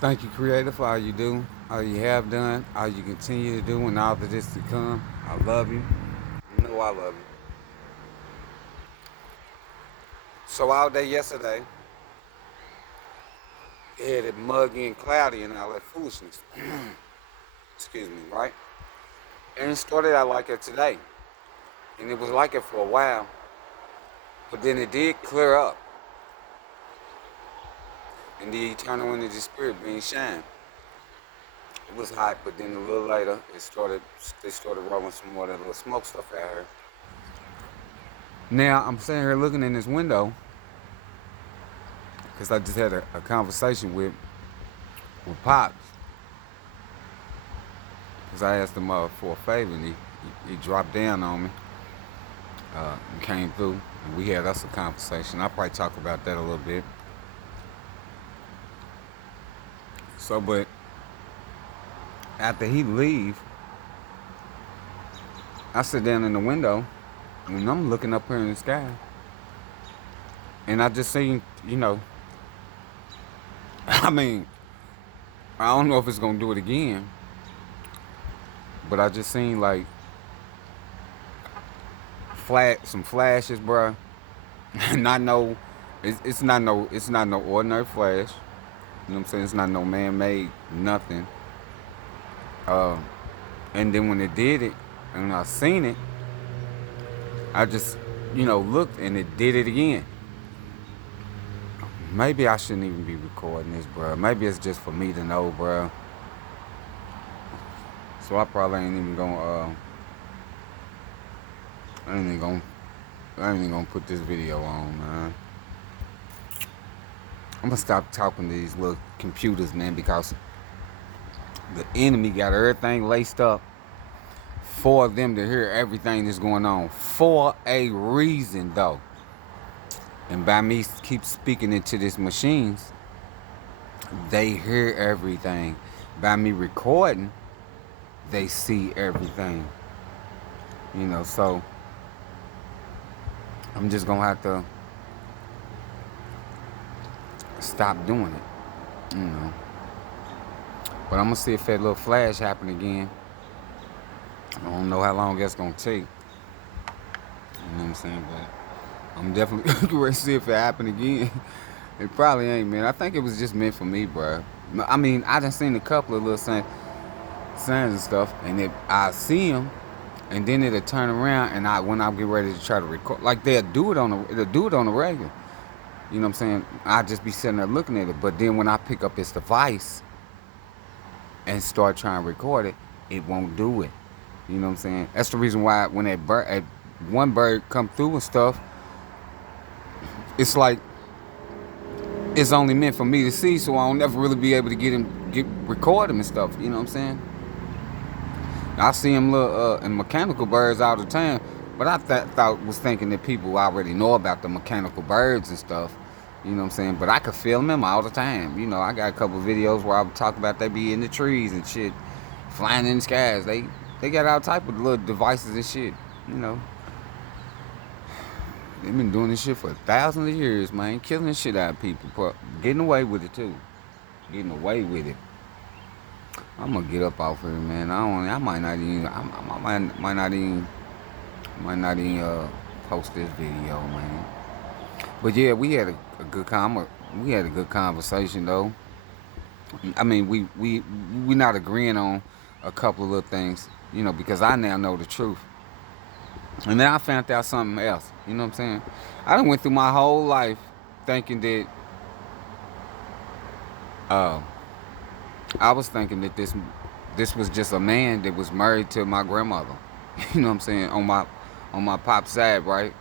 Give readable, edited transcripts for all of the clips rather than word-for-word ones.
Thank you, Creator, for all you do, all you have done, all you continue to do, and all that is to come. I love you. You know I love you. So all day yesterday, it had it muggy and cloudy and all that foolishness. Excuse me, right? And it started out like it today. And it was like it for a while. But then it did clear up. And the eternal energy spirit being shined. It was hot, but then a little later, they started rolling some more of that little smoke stuff out here. Now, I'm sitting here looking in this window, because I just had a conversation with Pops. Because I asked him for a favor, and he dropped down on me and came through. And we had us a conversation. I'll probably talk about that a little bit. So, but after he leave, I sit down in the window, and I'm looking up here in the sky. And I just seen, I mean, I don't know if it's going to do it again, but I just seen like some flashes, bruh. Not no, it's not no ordinary flash. You know what I'm saying? It's not no man-made nothing. Uh, and then when it did it, and I seen it, I just, looked and it did it again. Maybe I shouldn't even be recording this, bruh. Maybe it's just for me to know, bruh. So I probably ain't even gonna, I ain't even gonna, I ain't even gonna put this video on, man. I'm gonna stop talking to these little computers, man, because the enemy got everything laced up for them to hear everything that's going on for a reason, though. And by me keep speaking into these machines, they hear everything. By me recording, they see everything. So I'm just gonna have to stop doing it. But I'm gonna see if that little flash happen again. I don't know how long that's gonna take. You know what I'm saying? But I'm definitely ready to see if it happen again. It probably ain't, man. I think it was just meant for me, bro. I mean, I done seen a couple of little signs and stuff, and I see them, and then it'll turn around, and when I get ready to try to record, like they'll do it on the regular. You know what I'm saying? I just be sitting there looking at it, but then when I pick up this device and start trying to record it, it won't do it. You know what I'm saying? That's the reason why when one bird come through and stuff, it's like it's only meant for me to see, so I'll never really be able to record him and stuff. You know what I'm saying? I see him little and mechanical birds all the time, but I was thinking that people already know about the mechanical birds and stuff. You know what I'm saying? But I could film them all the time. I got a couple of videos where I would talk about they be in the trees and shit, flying in the skies. They got all type of little devices and shit. You know, they've been doing this shit for thousands of years, man. Killing the shit out of people, getting away with it too. Getting away with it. I'm gonna get up off here, man. I might not even. Might not even post this video, man. But yeah, we had a good conversation though. I mean, we not agreeing on a couple of little things, because I now know the truth. And then I found out something else. You know what I'm saying? I done went through my whole life thinking that uh, I was thinking that this was just a man that was married to my grandmother. You know what I'm saying? On my pop's side, right?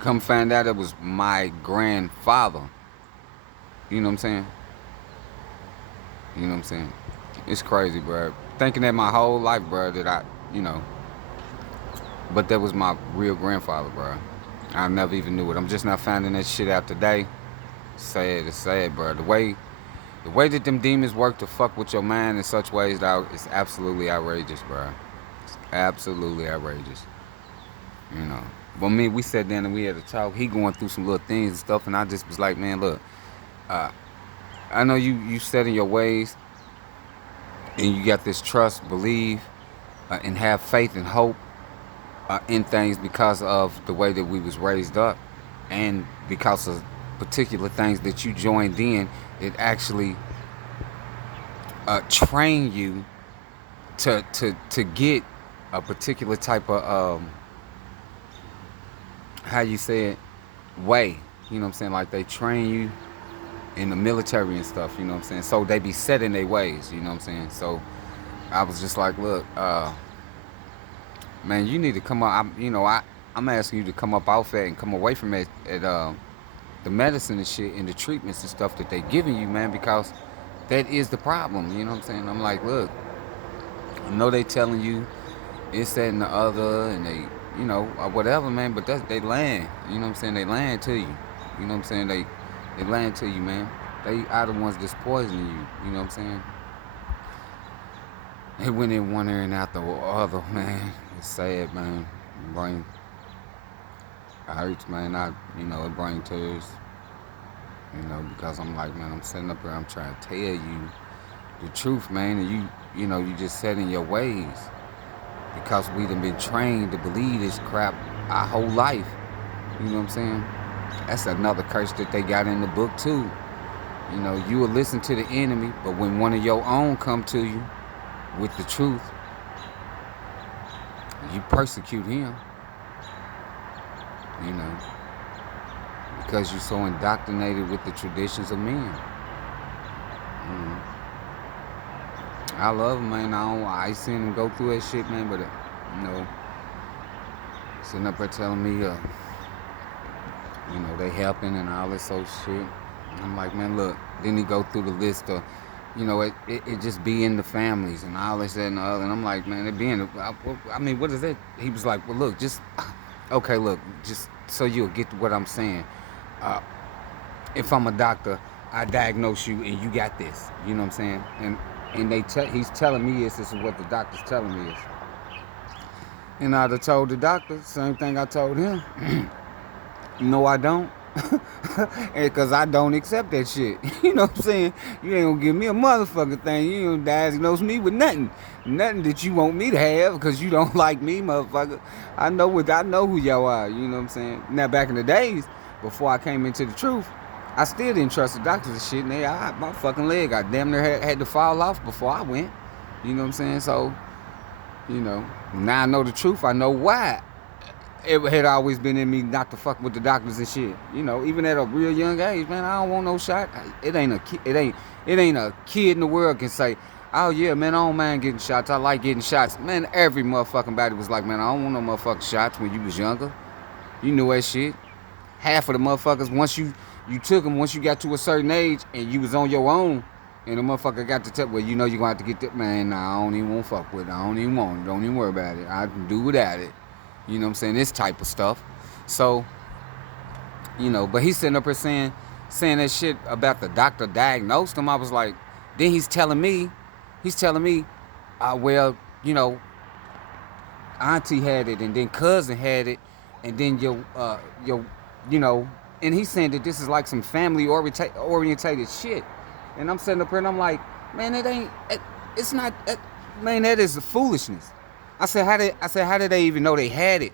Come find out it was my grandfather. You know what I'm saying? You know what I'm saying? It's crazy, bro. Thinking that my whole life, bro, that but that was my real grandfather, bro. I never even knew it. I'm just not finding that shit out today. Sad, it's sad, bro. The way that them demons work to fuck with your mind in such ways, dog, it's absolutely outrageous, bro. It's absolutely outrageous. You know. But me, we sat down and we had a talk. He going through some little things and stuff, and I just was like, man, look, uh, I know you set in your ways, and you got this trust, believe, and have faith and hope in things because of the way that we was raised up, and because of particular things that you joined in. It actually train you to get a particular type of how you say it, way. You know what I'm saying? Like they train you in the military and stuff. You know what I'm saying? So they be set in their ways. You know what I'm saying? So I was just like, look, man, you need to come up. I'm asking you to come up off that and come away from it at the medicine and shit and the treatments and stuff that they giving you, man, because that is the problem. You know what I'm saying? I'm like, look, I know they telling you it's that and the other, and they, or whatever, man. But they lying. You know what I'm saying? They lying to you. You know what I'm saying? They lying to you, man. They are the ones that's poisoning you. You know what I'm saying? It went in one ear and out the other, man. It's sad, man. Brain hurts, man. It bring tears. Because I'm like, man, I'm sitting up here, I'm trying to tell you the truth, man, and you just set in your ways. Because we done been trained to believe this crap our whole life. You know what I'm saying? That's another curse that they got in the book too. You will listen to the enemy, but when one of your own come to you with the truth, you persecute him. Because you're so indoctrinated with the traditions of men. I love them, man. I seen them go through that shit, man, but sitting up there telling me, they helping and all this old shit. I'm like, man, look. Then he go through the list of, it just be in the families and all this, that, and the other. And I'm like, man, it be in the, I mean, what is that? He was like, well, look, just, okay, look, just so you'll get what I'm saying. If I'm a doctor, I diagnose you and you got this. You know what I'm saying? And he's telling me this is what the doctor's telling me is. And I'd have told the doctor, same thing I told him. No, I don't. Because I don't accept that shit. You know what I'm saying? You ain't gonna give me a motherfucking thing. You ain't gonna diagnose me with nothing. Nothing that you want me to have because you don't like me, motherfucker. I know who y'all are. You know what I'm saying? Now, back in the days, before I came into the truth, I still didn't trust the doctors and shit. And my fucking leg, I damn near had to fall off before I went. You know what I'm saying? So, now I know the truth. I know why it had always been in me not to fuck with the doctors and shit. Even at a real young age, man, I don't want no shot. It ain't a kid in the world can say, oh yeah, man, I don't mind getting shots. I like getting shots. Man, every motherfucking body was like, man, I don't want no motherfucking shots when you was younger. You knew that shit. Half of the motherfuckers, once you took them, once you got to a certain age and you was on your own, and the motherfucker got to tell, well, you're going to have to get that, man, nah, I don't even want to fuck with it. I don't even want it. Don't even worry about it. I can do without it. You know what I'm saying? This type of stuff. So, but he's sitting up here saying that shit about the doctor diagnosed him. I was like, then he's telling me, well, auntie had it, and then cousin had it, and then your, and he's saying that this is like some family orientated shit. And I'm sitting up here and I'm like, man, it's not, man, that is foolishness. I said, how did they even know they had it?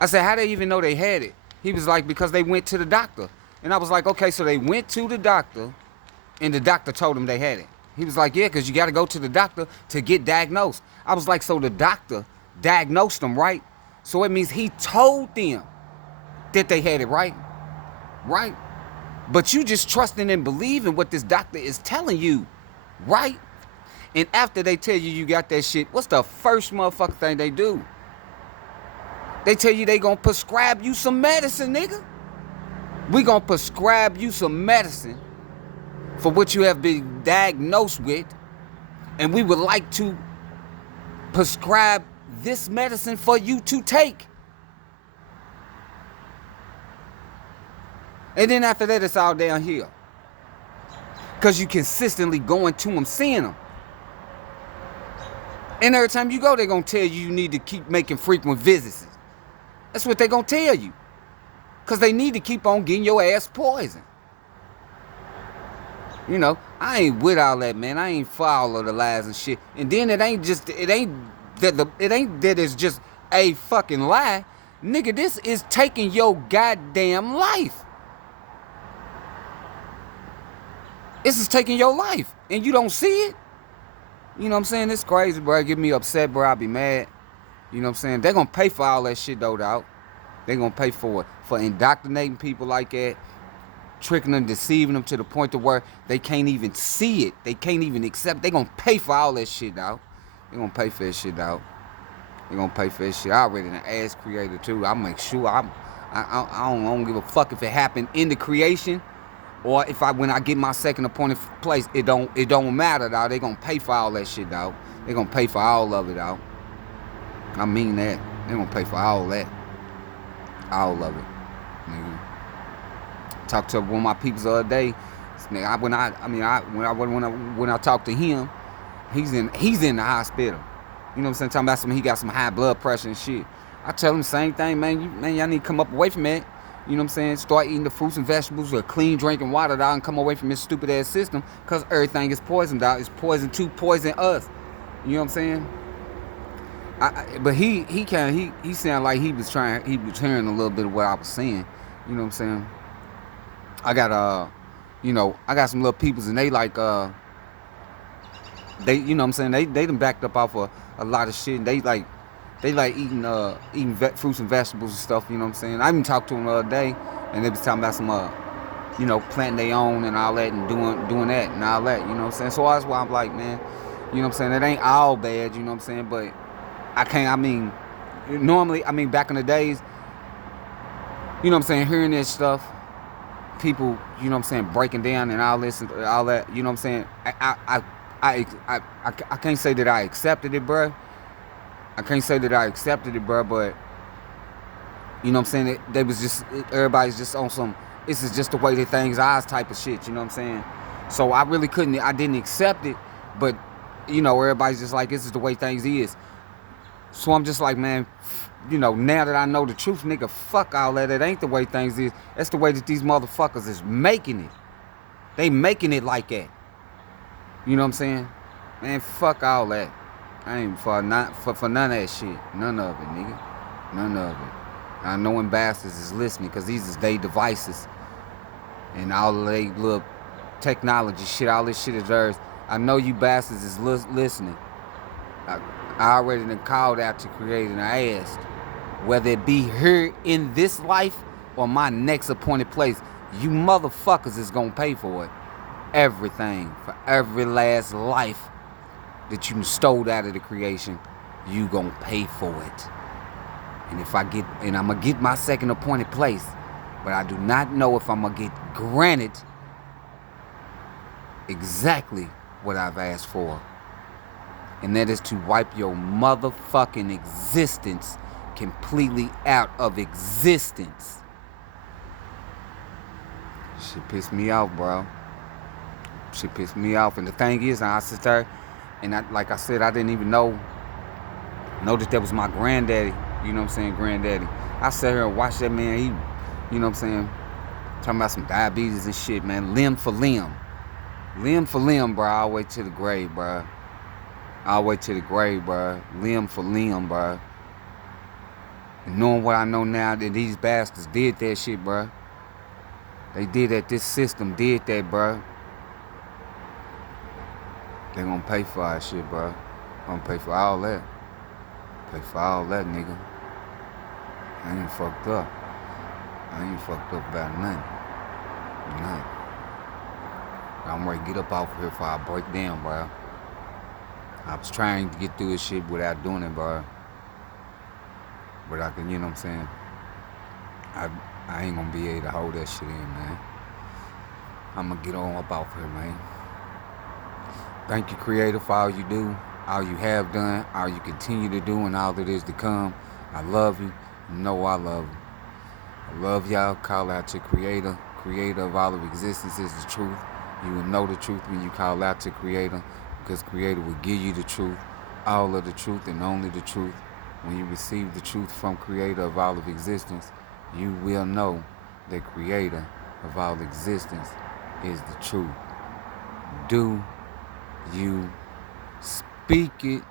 I said, how did they even know they had it? He was like, because they went to the doctor. And I was like, okay, so they went to the doctor, and the doctor told them they had it. He was like, yeah, because you got to go to the doctor to get diagnosed. I was like, so the doctor diagnosed them, right? So it means he told them that they had it, right? Right? But you just trusting and believing what this doctor is telling you, right? And after they tell you got that shit, what's the first motherfucking thing they do? They tell you they gonna prescribe you some medicine, nigga. We gonna prescribe you some medicine for what you have been diagnosed with, and we would like to prescribe this medicine for you to take. And then after that, it's all downhill. Because you consistently going to them, seeing them. And every time you go, they're going to tell you need to keep making frequent visits. That's what they're going to tell you. Because they need to keep on getting your ass poisoned. You know, I ain't with all that, man. I ain't for all of the lies and shit. And then it ain't that it's just a fucking lie. Nigga, this is taking your goddamn life. This is taking your life. And you don't see it? You know what I'm saying? It's crazy, bro. Get me upset, bro. I'll be mad. You know what I'm saying? They're gonna pay for all that shit, though, dog. They're gonna pay for it. For indoctrinating people like that. Tricking them, deceiving them to the point to where they can't even see it. They can't even accept. They gonna pay for all that shit, dog. They gonna pay for that shit, dog. They gonna pay for that shit. I already done asked Creator too. I make sure I don't give a fuck if it happened in the creation or if when I get my second appointed place. It don't matter, dog. They gonna pay for all that shit, dog. They gonna pay for all of it, dog. I mean that. They gonna pay for all that. All of it, nigga. Talked to one of my peoples the other day. When I talked to him, he's in the hospital. You know what I'm saying? Talking about he got some high blood pressure and shit. I tell him the same thing, man. Y'all need to come up away from that. You know what I'm saying? Start eating the fruits and vegetables or clean drinking water, dog, and come away from this stupid ass system, cause everything is poison, dog. It's poison to poison us. You know what I'm saying? But he sounded like he was hearing a little bit of what I was saying. You know what I'm saying? I got I got some little peoples and they like they, you know what I'm saying, they done backed up off of a lot of shit. And they like eating fruits and vegetables and stuff. You know what I'm saying? I even talked to them the other day, and they was talking about some planting their own and all that, and doing that and all that. You know what I'm saying? So that's why I'm like, man, you know what I'm saying? It ain't all bad. You know what I'm saying? But normally, back in the days, you know what I'm saying, hearing this stuff, people, you know what I'm saying, breaking down and all this and all that, you know what I'm saying, I can't say that I accepted it, bro. But you know what I'm saying, they was just, everybody's just on some, this is just the way that things are type of shit, you know what I'm saying? So I didn't accept it, but, you know, everybody's just like, this is the way things is. So I'm just like, man, you know, now that I know the truth, nigga, fuck all that. It ain't the way things is. That's the way that these motherfuckers is making it. They making it like that. You know what I'm saying? Man, fuck all that. I ain't for none of that shit. None of it, nigga. None of it. I know when bastards is listening, because these is they devices. And all of they little technology shit, all this shit is theirs. I know you bastards is listening. I already done called out to Creator and I asked, whether it be here in this life or my next appointed place, you motherfuckers is gonna pay for it. Everything, for every last life that you stole out of the creation, you gonna pay for it. And I'm gonna get my second appointed place, but I do not know if I'm gonna get granted exactly what I've asked for. And that is to wipe your motherfucking existence completely out of existence. Shit pissed me off, bro. Shit pissed me off. And the thing is, I sit there, and like I said, I didn't even know that was my granddaddy. You know what I'm saying? Granddaddy. I sat here and watched that man. He, you know what I'm saying? Talking about some diabetes and shit, man. Limb for limb. Limb for limb, bro. All the way to the grave, bro. All the way to the grave, bro. Limb for limb, bro. And knowing what I know now, that these bastards did that shit, bro. They did that. This system did that, bro. They gonna pay for our shit, bro. Gonna pay for all that. Pay for all that, nigga. I ain't fucked up. I ain't fucked up about nothing. Nothing. I'm ready to get up off here before I break down, bro. I was trying to get through this shit without doing it, bro. But I can, you know what I'm saying? I ain't gonna be able to hold that shit in, man. I'm gonna get on up off here, man. Thank you, Creator, for all you do, all you have done, all you continue to do, and all that is to come. I love you. You know I love you. I love y'all. Call out to Creator. Creator of all of existence is the truth. You will know the truth when you call out to Creator, because Creator will give you the truth, all of the truth and only the truth. When you receive the truth from Creator of all of existence, you will know that Creator of all existence is the truth. Do you speak it